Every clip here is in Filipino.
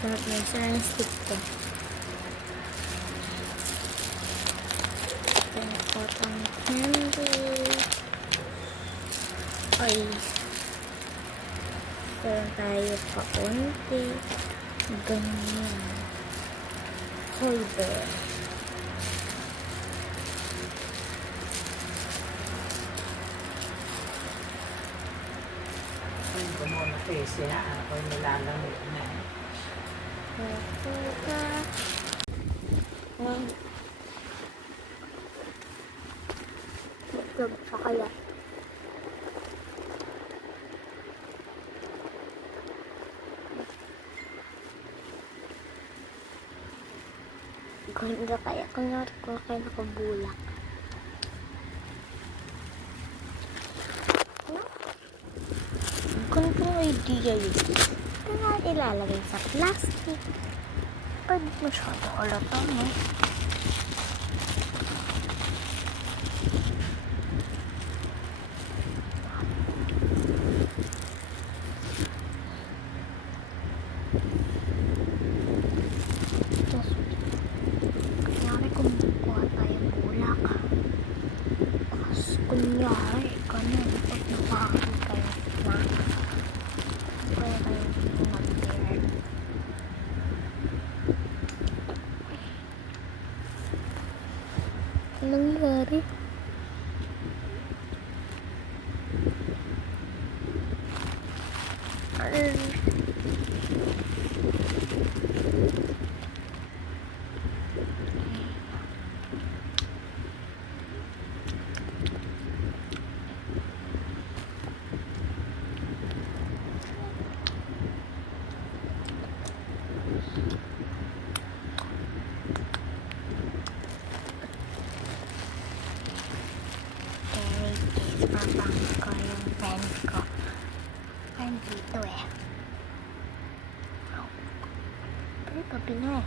Sarap ng science stick to. Pangkot ang candy. Ay. Meron tayo kaunti. Ganyan. Holder. Ang gumawa kayo siya, ako nilalamig na. Itlog pa kaya. Ganda kaya kunyari ko kayo nakabulak. Ano? Gandang idea yun. Ito nga ilalagay sa plastic. Pwede masyado alata, no? Kunyari, ganun. Pag nakakita kayo na kaya kayo mag-learn. Anong nangyari? Papang ko yung pen ko. Pen dito eh. Pero gabi na eh.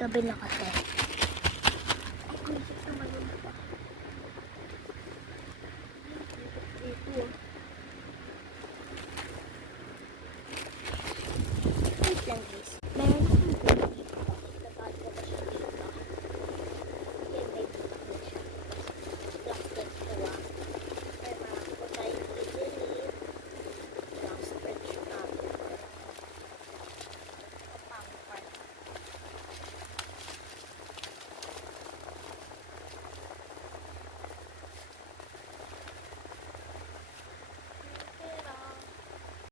Gabi na kasi.